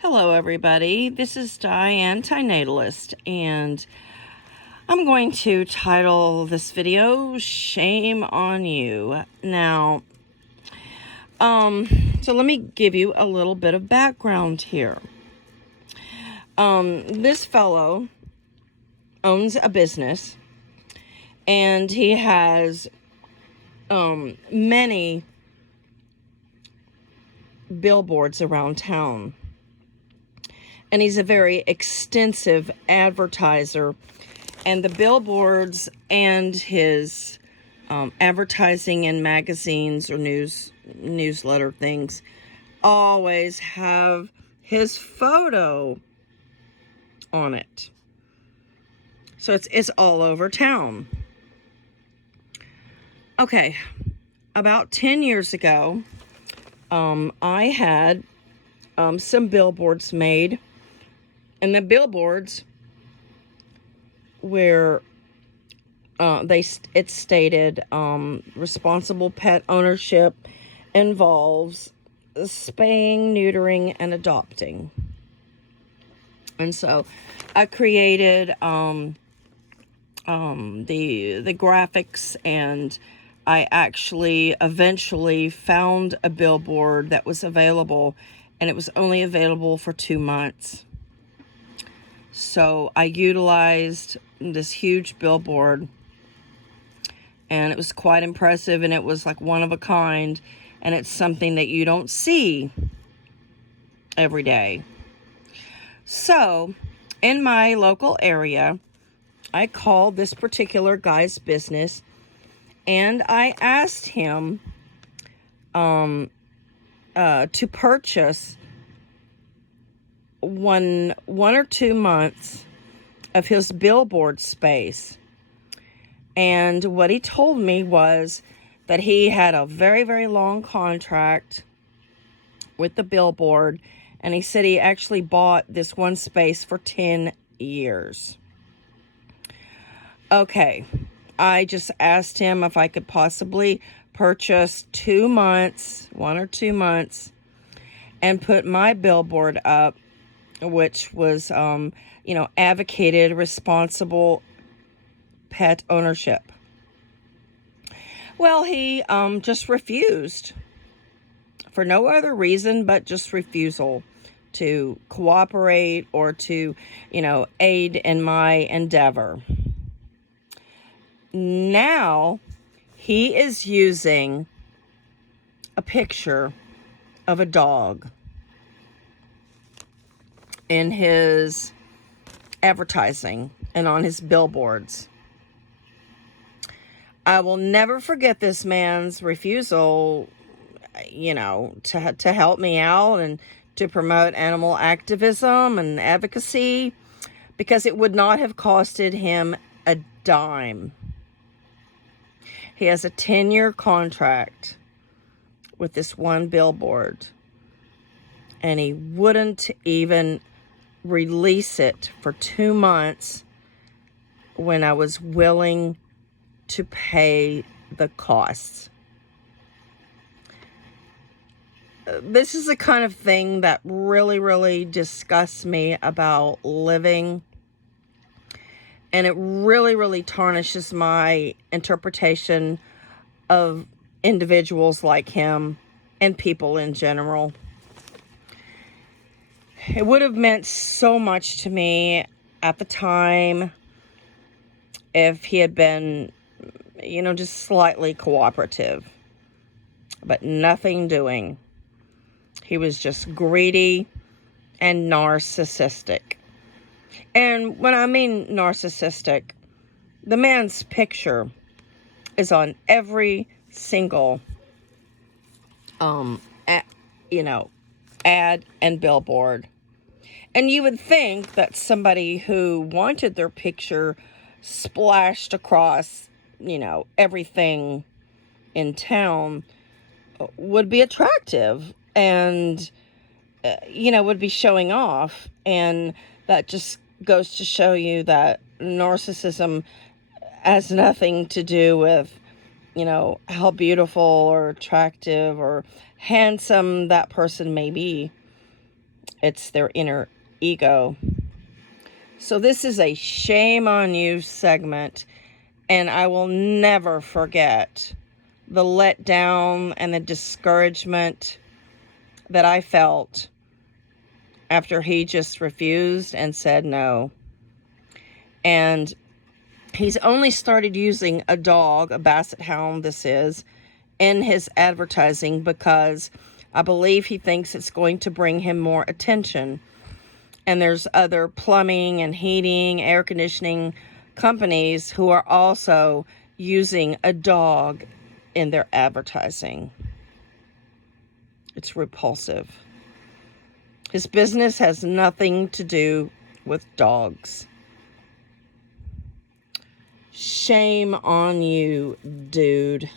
Hello everybody, this is Diane Tinatalist, and I'm going to title this video Shame on You. Now, so let me give you a little bit of background here. This fellow owns a business, and he has many billboards around town. And he's a very extensive advertiser, and the billboards and his advertising in magazines or newsletter things always have his photo on it. So it's all over town. Okay, about 10 years ago, I had some billboards made. And the billboards where it stated responsible pet ownership involves spaying, neutering, and adopting. And so I created the graphics, and I actually eventually found a billboard that was available, and it was only available for 2 months. So I utilized this huge billboard, and it was quite impressive, and it was like one of a kind, and it's something that you don't see every day. So in my local area, I called this particular guy's business, and I asked him to purchase one or 2 months of his billboard space. And what he told me was that he had a very, very long contract with the billboard, and he said he actually bought this one space for 10 years. Okay, I just asked him if I could possibly purchase 2 months, 1 or 2 months, and put my billboard up, which was, advocated responsible pet ownership. Well, he just refused for no other reason but just refusal to cooperate or to, aid in my endeavor. Now he is using a picture of a dog in his advertising and on his billboards. I will never forget this man's refusal, to help me out and to promote animal activism and advocacy, because it would not have costed him a dime. He has a 10-year contract with this one billboard, and he wouldn't even release it for 2 months when I was willing to pay the costs. This is the kind of thing that really, really disgusts me about living, and it really, really tarnishes my interpretation of individuals like him and people in general. It would have meant so much to me at the time if he had been, just slightly cooperative, but nothing doing. He was just greedy and narcissistic. And when I mean narcissistic, the man's picture is on every single, ad and billboard. And you would think that somebody who wanted their picture splashed across, everything in town would be attractive and, would be showing off. And that just goes to show you that narcissism has nothing to do with, how beautiful or attractive or handsome that person may be. It's their inner ego. So this is a shame on you segment, and I will never forget the letdown and the discouragement that I felt after he just refused and said no. And he's only started using a dog, a basset hound this is, in his advertising because I believe he thinks it's going to bring him more attention. And there's other plumbing and heating, air conditioning companies who are also using a dog in their advertising. It's repulsive. His business has nothing to do with dogs. Shame on you, dude.